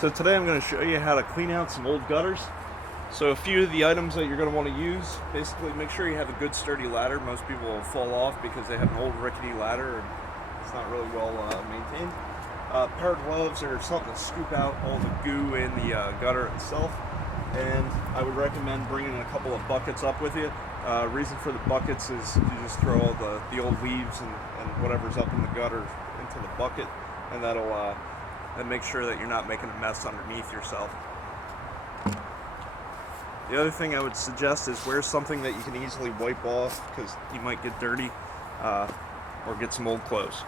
So today I'm going to show you how to clean out some old gutters. So a few of the items that you're going to want to use, basically make sure you have a good sturdy ladder. Most people will fall off because they have an old rickety ladder and it's not really well maintained. A pair of gloves or something to scoop out all the goo in the gutter itself. And I would recommend bringing a couple of buckets up with you. Reason for the buckets is you just throw all the old leaves and whatever's up in the gutter into the bucket, and that'll make sure that you're not making a mess underneath yourself. The other thing I would suggest is wear something that you can easily wipe off because you might get dirty or get some old clothes.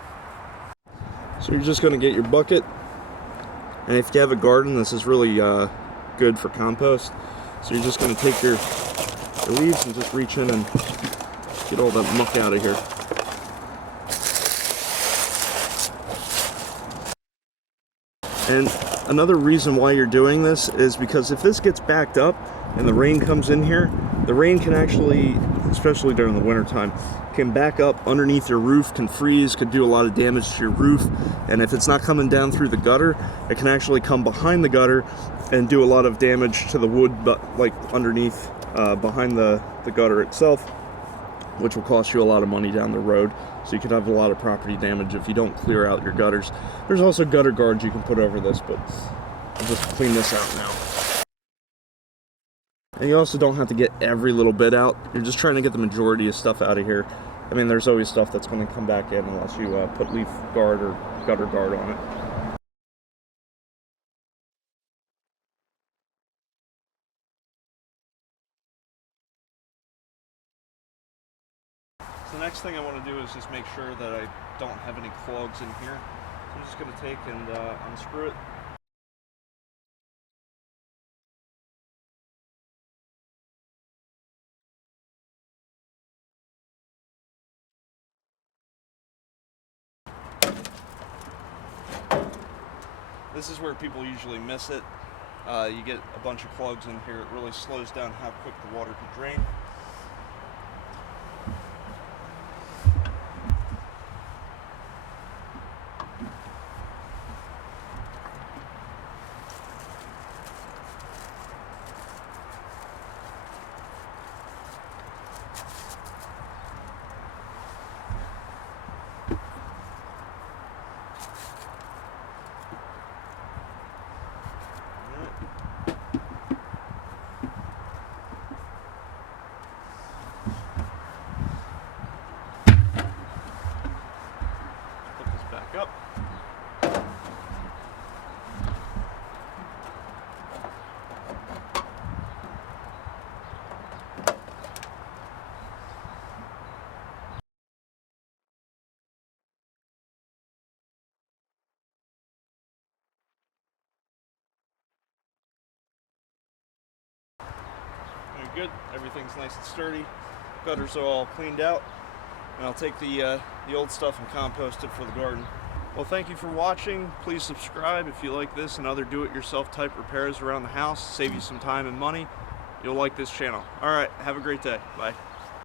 So you're just going to get your bucket, and if you have a garden, this is really good for compost. So you're just going to take your leaves and just reach in and get all that muck out of here. And another reason why you're doing this is because if this gets backed up and the rain comes in here, the rain can actually, especially during the winter time, can back up underneath your roof, can freeze, could do a lot of damage to your roof. And if it's not coming down through the gutter, it can actually come behind the gutter and do a lot of damage to the wood, but like underneath, behind the gutter itself, which will cost you a lot of money down the road. So you could have a lot of property damage if you don't clear out your gutters. There's also gutter guards you can put over this, but I'll just clean this out now. And you also don't have to get every little bit out. You're just trying to get the majority of stuff out of here. I mean, there's always stuff that's going to come back in unless you put leaf guard or gutter guard on it. So the next thing I want to do is just make sure that I don't have any clogs in here. So I'm just going to take and unscrew it. This is where people usually miss it. You get a bunch of clogs in here, it really slows down how quick the water can drain. Up. Good. Everything's nice and sturdy. Gutters are all cleaned out, and I'll take the old stuff and compost it for the garden. Well, thank you for watching. Please subscribe if you like this and other do-it-yourself type repairs around the house. Save you some time and money. You'll like this channel. All right, have a great day. Bye.